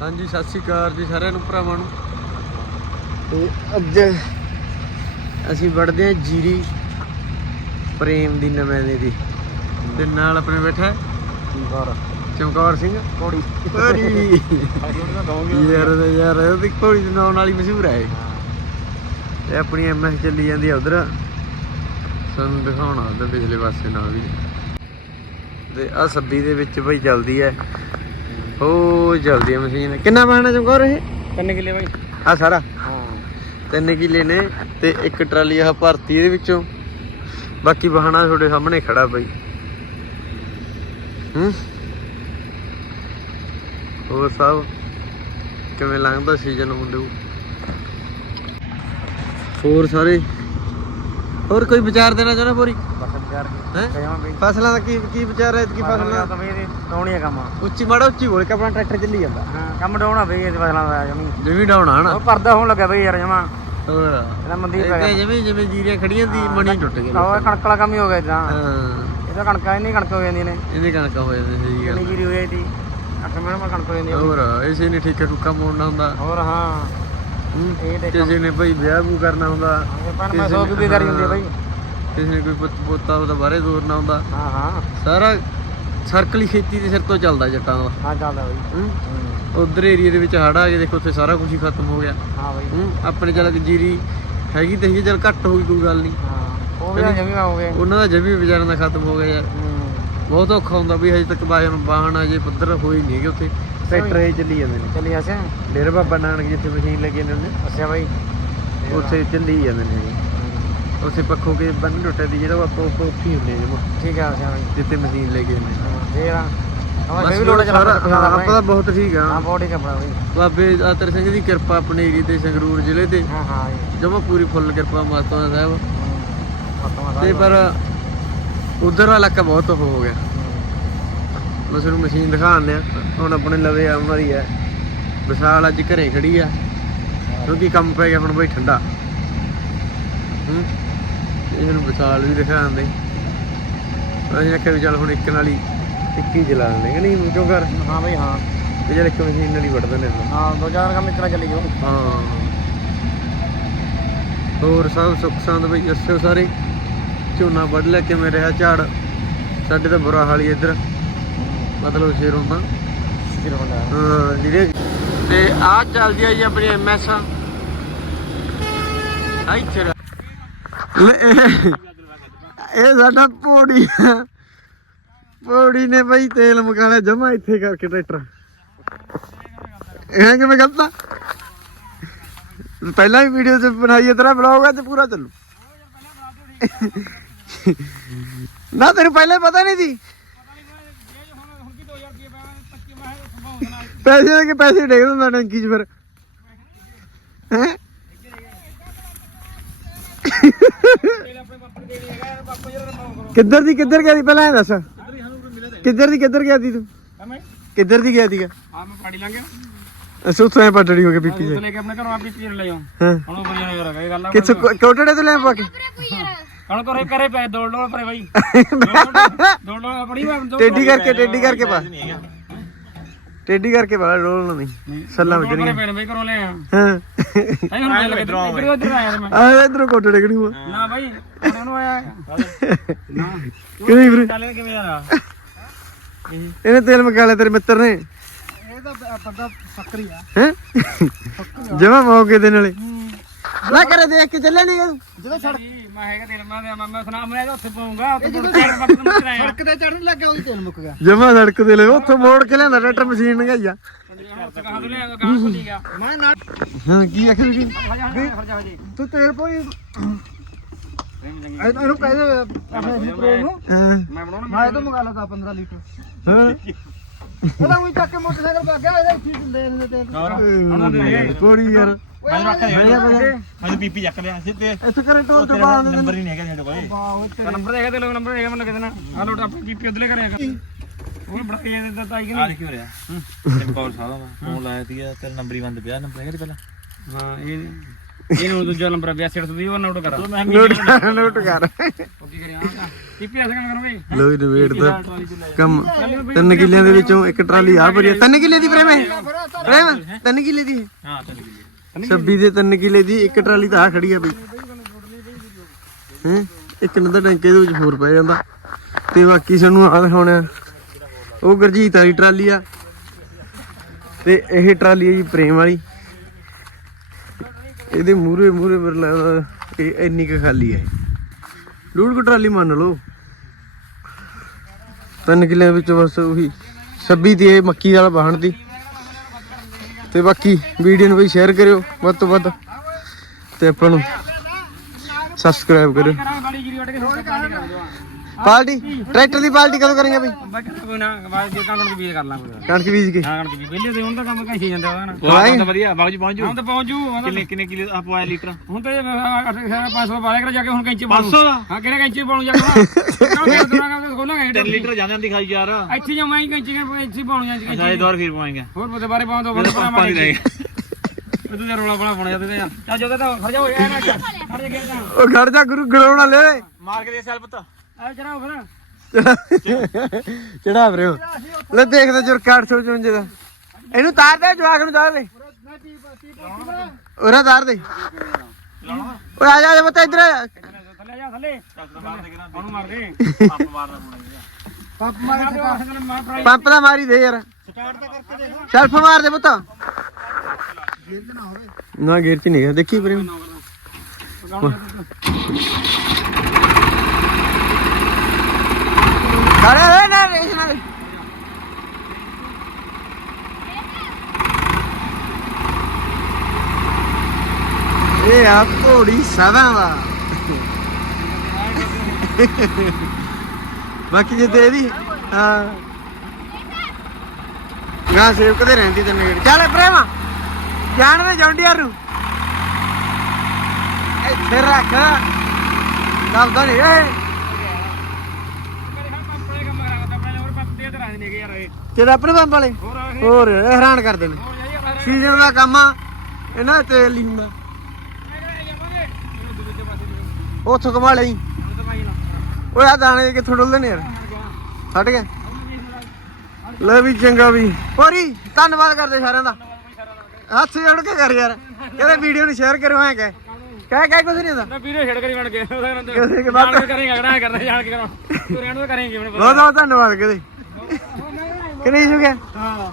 ਹਾਂਜੀ ਸਤਿ ਸ਼੍ਰੀ ਅਕਾਲ ਜੀ ਸਾਰਿਆਂ ਨੂੰ ਭਰਾਵਾਂ ਨੂੰ। ਤੇ ਅੱਜ ਅਸੀਂ ਵੜਦੇ ਹਾਂ ਜੀਰੀ ਪ੍ਰੇਮ ਦੀ ਨਵੇਂ ਦੇ ਦੀ। ਤੇ ਨਾਲ ਆਪਣੇ ਬੈਠਾ ਘਰ ਚਮਕੌਰ। ਸਿੰਘ। ਕੋੜੀ ਦਵਾਂਗੇ ਯਾਰ ਉਹਦੇ ਯਾਰ ਉਹਦੀ ਘੋੜੀ ਦੇ ਨਾਮ ਨਾਲ ਹੀ ਮਸ਼ਹੂਰ ਹੈ ਇਹ। ਆਪਣੀ ਐਮਐਸ ਚੱਲੀ ਜਾਂਦੀ ਆ ਉਧਰ। ਸਾਨੂੰ ਦਿਖਾਉਣਾ ਉਧਰ ਪਿਛਲੇ ਪਾਸੇ ਨਾਲ ਵੀ। ਤੇ ਆ ਸੱਬੀ ਦੇ ਵਿੱਚ ਭਾਈ ਚੱਲਦੀ ਹੈ ਉਹ ਚੱਲਦੀ ਹੈ ਮਸ਼ੀਨ। ਕਿੰਨਾ ਪਾਣਾ ਚਮਕੌਰ ਇਹ? ਕੰਨੇ ਕਿਲੇ ਬਾਈ। ਆ ਸਾਰਾ? ਹਾਂ। ਤਿੰਨ ਕਿੱਲੇ ਨੇ ਤੇ ਇੱਕ ਟਰਾਲੀ ਆ ਭਰਤੀ ਇਹਦੇ ਵਿੱਚੋਂ। ਬਾਕੀ ਬਹਾਨਾ ਤੁਹਾਡੇ ਸਾਹਮਣੇ ਖੜਾ ਬਈ। ਹੂੰ? ਹੋਰ ਸਭ? ਕਿਵੇਂ ਲੰਘਦਾ ਸੀਜ਼ਨ ਮੁੰਡੇ ਹੋਰ ਸਾਰੇ? ਹੋਰ ਕੋਈ ਵਿਚਾਰ ਦੇਣਾ ਚਾਹਣਾ ਪੂਰੀ? ਬਸ ਵਿਚਾਰ ਹੈ? ਫਸਲਾਂ ਦਾ ਕੀ ਕੀ ਵਿਚਾਰ ਹੈ ਕੀ ਫਸਲਾਂ ਬਈ ਇਹਦੇ ਡਾਉਣੀ ਆ ਕੰਮ। ਉੱਚੀ ਮਾੜਾ ਉੱਚੀ ਬੋਲ ਕੇ ਆਪਣਾ ਟਰੈਕਟਰ ਚੱਲੀ ਜਾਂਦਾ। ਹਾਂ ਕੰਮ ਡਾਉਣਾ ਬਈ ਇਹ ਫਸਲਾਂ ਦਾ ਜਮੀ। ਜਿਵੇਂ ਡਾਉਣਾ ਹਨਾ? ਉਹ ਪਰਦਾ ਹੋਣ ਲੱਗਾ ਬਈ ਯਾਰ ਜਮਾ। ਹੋਰ? ਇਹਦਾ ਮੰਦੀ ਪੈ ਗਿਆ। ਜਿਵੇਂ ਜਿਵੇਂ ਜੀਰੀਆਂ ਖੜੀਆਂ ਦੀ ਮਣੀ ਟੁੱਟ ਗਈ। ਉਹ ਕਣਕ ਵਾਲਾ ਕੰਮ ਹੀ ਹੋ ਗਿਆ ਇਦਾਂ। ਹਾਂ। ਇਹਦਾ ਕਣਕਾਂ ਇੰਨੀ ਕਣਕ ਹੋ ਜਾਂਦੀ ਨੇ। ਇਹਦੇ ਕਣਕਾਂ ਹੋ ਜਾਂਦੇ ਸਹੀ ਗੱਲ ਕਿੰਨੀ ਜੀਰੀ ਹੋ ਜਾਂਦੀ ਅੱਠ ਮਹੀਨੇ ਮਾ ਕਣਕ ਹੋ ਜਾਂਦੀ। ਹੋਰ ਇਸੇ ਨੇ ਠੇਕਾ ਠੁੱਕਾ ਮੋੜਨਾ ਹੁੰਦਾ। ਹੋਰ ਹਾਂ। ਹੂੰ। ਇਹ ਦੇਖ। ਕਿਸੇ ਨੇ ਭਾਈ ਵਿਆਹ ਵੂ ਕਰਨਾ ਹੁੰਦਾ। ਪਰ ਮੈਂ ਸੌ ਵੀ ਕਰੀ ਹੁੰਦੀ ਬਈ। ਕਿਸੇ ਨੇ ਕੋਈ ਪੁੱਤ ਪੋਤਾ ਉਹਦਾ ਬਾਹਰੇ ਦੂਰਨਾ ਹੁੰਦਾ ਹਾਂ ਹਾਂ। ਸਾਰਾ ਸਰਕਲ ਹੀ ਖੇਤੀ ਦੇ ਸਿਰ ਤੋਂ ਚੱਲਦਾ ਜੱਟਾਂ ਦਾ। ਹਾਂ ਚੱਲਦਾ ਬਈ। ਹੂੰ? ਹੂੰ। ਉਧਰ ਏਰੀਆ ਦੇ ਵਿੱਚ ਹੜ ਆ ਗਏ ਦੇਖੋ ਉੱਥੇ ਸਾਰਾ ਕੁਝ ਹੀ ਖਤਮ ਹੋ ਗਿਆ। ਹਾਂ ਬਈ। ਹੂੰ? ਆਪਣੇ ਚੱਲ ਜੀਰੀ ਹੈਗੀ ਤੇ ਹੈਗੀ ਚੱਲ ਘੱਟ ਹੋ ਗਈ ਕੋਈ ਗੱਲ ਨਹੀਂ ਹਾਂ। ਉਹ ਵੀ ਜਮੀ ਹੋ ਗਏ ਉਹਨਾਂ ਦਾ ਜਮੀ ਵਿਚਾਰਿਆਂ ਦਾ ਖਤਮ ਹੋ ਗਿਆ ਯਾਰ। ਹੂੰ। ਬਹੁਤ ਔਖਾ ਹੁੰਦਾ ਵੀ ਹਜੇ ਤੱਕ ਬਾਹਨ ਬਾਹਨ ਅਜੇ ਪੱਧਰ ਹੋਈ ਨਹੀਂ ਹੈਗੇ ਉੱਥੇ। ਟਰੈਕਟਰ ਹੀ ਚੱਲੀ ਜਾਂਦੇ ਨੇ। ਚੱਲੀ ਆਸੇ ਡੇਰਾ ਬਾਬਾ ਨਾਨਕ ਜਿੱਥੇ ਮਸ਼ੀਨ ਲੱਗੇ ਨੇ ਉਹਨੇ ਅੱਛਾ ਬਾਈ। ਉੱਥੇ ਚੱਲੀ ਜਾਂਦੇ ਨੇ। ਉੱਥੇ ਪੱਖੋਂ ਕੇ ਬੰਨ ਟੁੱਟੇ ਦੀ ਜਿਹੜਾ ਆਪਾਂ ਉੱਪਰ ਉੱਥੇ ਹੀ ਹੁੰਦੇ ਆ ਜਮਾਂ, ਠੀਕ ਆ ਬਾਈ। ਜਿੱਥੇ ਮਸ਼ੀਨ ਲੈ ਨੇ ਫੇਰ ਆ। ਬਸ ਮੈਂ ਵੀ ਲੋੜ ਚਲਾ ਸਾਰਾ- ਹਾਂ, ਆਪਾਂ ਤਾਂ ਬਹੁਤ ਠੀਕ ਹਾਂ ਆ ਬੋਡੀ ਕਪੜਾ ਬਾਈ। ਬਾਬੇ ਆਤਰ ਸਿੰਘ ਦੀ ਕਿਰਪਾ ਆਪਣੇ ਏਰੀਏ ਤੇ ਸੰਗਰੂਰ ਜ਼ਿਲ੍ਹੇ ਤੇ। ਹਾਂ ਹਾਂ ਜੀ। ਜਮਾ ਪੂਰੀ ਫੁੱਲ ਕਿਰਪਾ ਮਾਤਾ ਸਾਹਿਬ। ਖਤਮ ਤੇ ਪਰ ਉਧਰ ਵਾਲਾ ਇਲਾਕਾ ਬਹੁਤ ਉਹ ਹੋ ਗਿਆ। ਮੈਂ ਤੁਹਾਨੂੰ ਮਸ਼ੀਨ ਦਿਖਾਉਂਦੇ ਆ। ਹੁਣ ਆਪਣੇ ਲਵੇ ਆਉਣ ਵਾਲੀ ਹੈ ਵਿਸ਼ਾਲ ਅੱਜ ਘਰੇ ਖੜੀ ਆ। ਕਿਉਂਕਿ ਕੰਮ ਪੈ ਗਿਆ ਹੁਣ ਬਈ ਠੰਡਾ। ਹੂੰ। ਇਹਨੂੰ ਵਿਸ਼ਾਲ ਵੀ ਦਿਖਾਉਂਦੇ ਅਸੀਂ ਆਖਿਆ ਵੀ ਚੱਲ ਹੁਣ ਇੱਕ ਨਾਲ ਹੀ ਇੱਕ ਹੀ ਲੈਂਦੇ ਕਿ ਨਹੀਂ? ਕਿਉਂ ਕਰ? ਹਾਂ ਬਾਈ ਹਾਂ। ਵੀ ਚੱਲ ਇੱਕ ਮਸ਼ੀਨ ਨਾਲ ਹੀ ਵੱਢ ਦਿੰਦੇ ਹਾਂ। ਹਾਂ ਦੋ ਚਾਰ ਕੰਮ ਇਤਨਾ ਚੱਲੀ ਜਾਓ। ਹਾਂ। ਹੋਰ ਸਭ ਸੁੱਖ ਸੰਦ ਬਈ ਦੱਸਿਓ ਸਾਰੇ? ਝੋਨਾ ਵੱਢ ਲੈ ਕਿਵੇਂ ਰਿਹਾ ਝਾੜ? ਸਾਡੇ ਤਾਂ ਬੁਰਾ ਹਾਲ ਹੀ ਇੱਧਰ। ਮਤਲਬ ਸ਼ੇਰ ਹੁੰਦਾ ਫਿਰ ਹੁੰਦਾ ਹਾਂ ਜਿਹੜੇ ਤੇ ਆ ਚੱਲਦੀ ਆ ਜੀ ਆਪਣੀ ਐਮਐਸ ਆਈ ਚਿਰ ਇਹ ਸਾਡਾ ਪੌੜੀ ਆ। ਪੌੜੀ ਨੇ ਬਈ ਤੇਲ ਮੁਕਾ ਜਮਾ ਇੱਥੇ ਕਰਕੇ ਟਰੈਕਟਰ। ਇਹ ਕਿਵੇਂ ਕਰਤਾ? ਪਹਿਲਾਂ ਵੀ ਵੀਡੀਓ ਤੇ ਬਣਾਈਏ ਤੇਰਾ ਬਲੌਗ ਆ ਤੇ ਪੂਰਾ ਚੱਲੂ। ਨਾ, ਤੈਨੂੰ ਪਹਿਲਾਂ ਪਤਾ ਨਹੀਂ ਸੀ? ਪੈਸੇ ਦੇ ਕੇ ਪੈਸੇ ਡੇਗ ਦਿੰਦਾ ਟੈਂਕੀ 'ਚ ਫਿਰ। ਹੈ? ਕਿੱਧਰ ਦੀ ਕਿੱਧਰ ਗਿਆ ਸੀ? ਪਹਿਲਾਂ ਇਹ ਦੱਸ। ਕਿੱਧਰ ਦੀ ਕਿੱਧਰ ਗਿਆ ਸੀ ਤੂੰ? ਕਿੱਧਰ ਦੀ ਗਿਆ ਸੀਗਾ? ਆ ਮੈਂ ਪਾੜੀ ਲਾਂਗੇ ਅਸੂ ਉੱਥੋਂ ਐ ਪਟੜੀ ਹੋ ਕੇ ਪੀਪੀ ਤੂੰ ਦੇ ਲੈ ਕੇ ਆਪਣੇ ਘਰੋਂ ਆਪਣੀ ਪੀਰ ਲੈ ਹਾਂ। ਹੁਣ ਉਹ ਬੜੀਆਂ ਯਾਰ ਇਹ ਗੱਲ ਆ ਕਿੱਥੋਂ ਕੋਟੜੇ ਤੋਂ ਲੈ ਪਾ ਕੇ? ਹੁਣ ਕਰੇ ਕਰੇ ਪੈ ਦੋ ਡੋਲ ਪਰੇ ਬਾਈ। ਕਰਕੇ ਟੇਢੀ ਕਰਕੇ ਪਾ। ਟੇਢੀ ਕਰਕੇ ਪਾ ਰੋਲ ਨਹੀਂ। ਸੱਲਾ ਡੋਲ ਪਰੇ ਵਜਣੀ ਪੈਣ ਬਾਈ ਘਰੋਂ ਲੈ ਆ ਹਾਂ ਹੁਣ ਮੈਂ ਇਧਰ ਇਧਰ ਆਇਆ ਮੈਂ। ਆ ਇਧਰੋਂ ਕੋਟੜੇ ਕਿਹੜੀ ਹੂਆ ਨਾ ਬਾਈ ਉਹਨਾਂ ਨੂੰ ਆਇਆ। ਨਾ। ਕਿਹੜੀ ਵੀਰੇ? ਚੱਲ ਕਿਵੇਂ ਯਾਰ ਇਹਨੇ ਤੇਲ ਮਕਾ ਲਿਆ ਤੇਰੇ ਮਿੱਤਰ ਨੇ। ਇਹ ਤਾਂ ਬੰਦਾ ਫੱਕਰੀ ਆ। ਹੈ? ਜਮਾ ਮੌਕੇ ਦੇ ਨਾਲੇ। ਨਾ ਕਰੇ ਦੇਖ ਕੇ ਚੱਲਿਆ ਨਹੀਂ ਜਦੋਂ ਸੜਕ ਮੈਂ ਹੈਗਾ ਤੇਰੇ ਮੈਂ ਤੇ ਮੈਂ ਸੁਣਾ ਮੈਂ ਤਾਂ ਉੱਥੇ ਪਾਉਂਗਾ ਉੱਥੇ ਮੁੜ ਕੇ ਵਕਤ ਮੁੜ ਕੇ ਆਇਆ ਸੜਕ ਤੇ ਚੜਨ ਲੱਗਾ ਉਹਦੀ ਤੇਲ ਮੁੱਕ ਗਿਆ। ਜਮਾ ਸੜਕ ਤੇ ਲੈ ਉੱਥੋਂ ਮੋੜ ਕੇ ਲਿਆਂਦਾ ਟਰੈਕਟਰ ਮਸ਼ੀਨ ਨਗਾਈਆ ਕਹਾਂ ਤੋਂ ਲਿਆ ਕਹਾਂ ਖੁੱਲੀ ਗਿਆ ਮੈਂ ਨਾ ਹਾਂ ਕੀ ਖਰਚਾ ਜੀ ਤੂੰ ਤੇਲ ਪੋਈ। ਮੈਂ ਇਹਨੂੰ ਕਹਿੰਦੇ ਆਪਣੇ ਸਿਪਰੋ ਨੂੰ। ਬਣਾਉਣਾ ਮੈਂ ਤਾਂ ਮੰਗਾ ਲਤਾ 15 ਲੀਟਰ। ਹਾਂ। ਉਹਦਾ ਉਹੀ ਚੱਕ ਕੇ ਮੋਟਰਸਾਈਕਲ ਪਾ ਗਿਆ ਇਹਦਾ ਇੱਥੇ ਦਿੰਦੇ ਨੇ ਤੇ ਕੋੜੀ ਯਾਰ। ਮੈਂ ਰੱਖ ਮੈਂ ਲਿਆ ਮੈਂ ਪੀਪੀ ਚੱਕ ਲਿਆ ਸੀ ਤੇ ਇੱਥੇ ਕਰੇ ਟੋਲ ਤੇ ਬਾਹਰ ਦੇ ਨੰਬਰ ਹੀ ਨਹੀਂ ਹੈਗਾ ਸਾਡੇ ਕੋਲੇ। ਨੰਬਰ ਦੇਖੇ ਤੇ ਲੋਕ ਨੰਬਰ ਦੇਖੇ ਮੈਨੂੰ ਕਿਤੇ ਨਾ ਆ ਲੋਟ ਆਪਣੀ ਜੀਪੀ ਉਧਲੇ ਕਰਿਆ ਕਰ ਉਹ ਬੜਾ ਕੇ ਜਾਂਦਾ ਤਾਂ ਆਈ ਕਿ ਆ ਨਹੀਂ? ਕੀ ਹੋ। ਰਿਹਾ ਚਮਕੌਰ ਸਾਹਿਬ ਦਾ ਫੋਨ ਲਾਇਆ ਸੀਗਾ ਤੇਰਾ ਨੰਬਰ ਹੀ ਬੰਦ ਪਿਆ ਨੰਬਰ ਹੈਗਾ ਤੇ ਪਹਿਲਾਂ ਹਾਂ ਇਹ ਇਹਨੂੰ ਦੂਜਾ ਨੰਬਰ 82 ਦੀ ਉਹ ਨੋਟ ਕਰਾ। ਮੈਂ ਨੋਟ ਕਰ ਨੋਟ ਕਰ। ਉਹ ਕੀ ਕਰਿਆ? ਪੀਪੀ ਐਸੇ ਕੰਮ ਕਰੋ ਬਈ। ਲੋ ਜੀ ਵੇਟ ਦਾ ਕੰਮ। ਤਿੰਨ ਕਿੱਲਿਆਂ ਦੇ ਵਿੱਚੋਂ ਇੱਕ ਟਰਾਲੀ ਆ ਭਰੀ। ਤਿੰਨ ਕਿੱਲੇ ਦੀ ਪ੍ਰੇਮ ਹੈ। ਪ੍ਰੇਮ ਤਿੰਨ ਕਿੱਲੇ ਦੀ ਹਾਂ। ਤੈਨੂੰ ਕੀ 26 ਦੇ ਤਿੰਨ ਕਿਲੇ ਦੀ, ਇੱਕ ਟਰਾਲੀ ਤਾਂ ਆ ਖੜੀ ਆ ਬਈ। ਹੈ? ਇੱਕ ਨੰਦਾ ਟੈਂਕੇ ਦੇ ਵਿੱਚ ਹੋਰ ਪੈ ਜਾਂਦਾ। ਤੇ ਬਾਕੀ ਸਾਨੂੰ ਆ ਦਿਖਾਉਣਾ। ਉਹ ਗਰਜੀਤ ਵਾਲੀ ਟਰਾਲੀ ਆ। ਤੇ ਇਹ ਟਰਾਲੀ ਹੈ ਜੀ ਪ੍ਰੇਮ ਵਾਲੀ। ਇਹਦੇ ਮੂਰੇ ਮੂਰੇ ਮੇਰੇ ਲੱਗਦਾ ਇਹ ਇੰਨੀ ਕੁ ਖਾਲੀ ਹੈ ਡੂੜ ਕੋ ਟਰਾਲੀ ਮੰਨ ਲਓ। ਤਿੰਨ ਕਿੱਲਿਆਂ ਵਿੱਚ ਬਸ ਉਹੀ। 26 ਦੀ ਇਹ ਮੱਕੀ ਵਾਲਾ ਵਾਹਣ ਦੀ। ਤੇ ਬਾਕੀ ਵੀਡੀਓ ਨੂੰ ਵੀ ਸ਼ੇਅਰ ਕਰਿਓ ਵੱਧ ਤੋਂ ਵੱਧ। ਤੇ ਆਪਾਂ ਨੂੰ ਸਬਸਕ੍ਰਾਈਬ ਕਰਿਓ। ਪਾਰਟੀ ਟਰੈਕਟਰ ਦੀ ਪਾਰਟੀ ਕਦੋਂ ਕਰਾਂਗੇ ਬਈ? ਬਾਕੀ ਕੋਈ ਨਾ ਬਾਅਦ ਜੇ ਨੂੰ ਬੀਜ ਕਰ ਲਾਂ ਕੋਈ ਕਣਕ ਬੀਜ ਕੇ। ਹਾਂ ਕਣਕ ਵੀ ਵਿਹਲੇ ਤੇ ਹੁਣ ਤਾਂ ਕੰਮ ਕਹੀ ਜਾਂਦਾ ਨਾ। ਉਹ ਤਾਂ ਵਧੀਆ ਬਾਗ ਜੀ ਪਹੁੰਚ। ਜੂ ਹੁਣ ਤਾਂ ਪਹੁੰਚ ਹੁਣ ਕਿੰਨੇ ਕਿੰਨੇ ਕਿਲੇ ਆ ਪਵਾਇਆ ਲੀਟਰ? ਹੁਣ ਤੇ 500 ਵਾਲੇ ਕਰ ਜਾ ਕੇ ਹੁਣ ਕੈਂਚੀ ਪਾਉਂ 500 ਦਾ ਹਾਂ ਕਿਹੜੇ ਕੈਂਚੀ ਪਾਉਂ ਜਾ ਕੇ? ਕਿਉਂ ਦੂਰਾਂ ਖੋਲਾਂਗੇ 3 ਲੀਟਰ ਜਾਂਦੇ ਆਂ ਦਿਖਾਈ ਯਾਰ। ਇੱਥੇ ਜਾਵਾਂ ਹੀ ਕੈਂਚੀ ਇੱਥੇ ਪਾਉਂ ਜਾਂ ਅੱਛਾ ਇਹ ਦੌਰ ਫਿਰ ਪਵਾਏਗਾ। ਹੋਰ ਬਤੇ ਬਾਰੇ ਪਾਉਂ ਦੋ ਮੇਰੇ ਬੰਦੇ ਨਹੀਂ ਰਹੇ ਤੂੰ ਤੇ ਰੋਲਾ ਬਣਾ ਪਾਉਣਾ ਜਾਂਦੇ ਯਾਰ ਚੱਲ ਜਦੋਂ ਤਾਂ ਖੜ ਜਾ ਹੋਇਆ ਨਾ ਖੜ ਜਾ ਗਿਆ ਉਹ ਖੜ ਜਾ ਗੁਰੂ ਗਲਾਉਣਾ ਲੈ ਮਾਰ ਕੇ ਦੇ ਸੈਲ ਪੁੱਤ ਆ ਚੜਾਓ ਫਿਰ। ਚੜਾ ਵੀਰੇ ਲੈ ਦੇਖਦੇ ਜੁਰ 855 ਦਾ। ਇਹਨੂੰ ਤਾਰ ਦੇ ਜਵਾਕ ਨੂੰ ਤਾਰ ਦੇ। ਉਹਰਾ ਤਾਰ ਦੇ। ਓਏ ਆ ਜਾ ਆ ਜਾ ਬੱਤਾ ਇੱਧਰ ਉਹਨੂੰ ਮਾਰ ਦੇ। ਪਾਪ ਮਾਰਨਾ ਪੂਣਾ ਪੱਪ ਮਾਰ ਦੇ ਮਾਰ ਪ੍ਰਾਈ ਪੰਪ ਦਾ ਮਾਰੀ ਦੇ ਯਾਰ। ਸਟਾਰਟ ਤਾਂ ਕਰਕੇ ਦੇਖ। ਸੈਲਫ ਮਾਰ ਦੇ ਪੁੱਤ। ਨਾ ਗੇਰ ਚ ਨਹੀਂ ਗਿਆ। ਦੇਖੀ ਨਾ ਰੇਸ ਨਾਲ। ਇਹ ਆ ਘੋੜੀ ਸਦਾ ਦਾ ਬਾਕੀ ਜੇ ਦੇ ਹਾਂ। ਗਾਂ ਸੇਵ ਰਹਿੰਦੀ ਤੈਨੂੰ ਗੇੜ ਚੱਲ ਪ੍ਰੇਮ, ਜਾਣ ਦੇ ਜੌਂਡੀਆਰ ਨੂੰ ਇੱਥੇ ਰੱਖ। ਦਬਦਾ ਨਹੀਂ ਏ ਤੇਰਾ ਆਪਣੇ ਪੰਪ ਵਾਲੇ? ਹੋਰ ਹੈਰਾਨ ਕਰਦੇ ਨੇ। ਸੀਜ਼ਨ ਦਾ ਕੰਮ ਆ, ਇਹਨਾਂ ਤੇ ਤੇਲ ਨਹੀਂ ਹੁੰਦਾ। ਉੱਥੋਂ ਕਮਾ ਲਈ। ਓਏ ਆ ਦਾਣੇ ਕਿੱਥੋਂ ਡੁੱਲਦੇ ਨੇ ਯਾਰ? ਛੱਡ ਗਿਆ ਲੈ ਵੀ ਚੰਗਾ ਵੀ। ਹੋਰੀ ਧੰਨਵਾਦ ਕਰਦੇ ਸਾਰਿਆਂ ਦਾ। ਹੱਥ ਜੋੜ ਕੇ ਕਰ ਯਾਰ। ਕਹਿੰਦੇ ਵੀਡੀਓ ਨੂੰ ਸ਼ੇਅਰ ਕਰੋ ਐ ਕਹਿ। ਕਹਿ ਕਹਿ ਕੁਝ ਨਹੀਂ ਹੁੰਦਾ। ਵੀਡੀਓ ਛੇੜ ਕਰੀ ਬਣ ਕੇ। ਕੇ ਬਾਅਦ ਕਰੇਗਾ ਕਰਾਂ ਕਰਨਾ ਜਾਣ ਕੇ ਕਰਾਂ ਤੂੰ ਰਹਿਣ ਤੋਂ ਕਰੇਂਗੇ ਬਹੁਤ ਬਹੁਤ ਧੰਨਵਾਦ ਕਹਦੇ ਕਿ ਨਹੀਂ ਜੁਗਿਆ ਹਾਂ।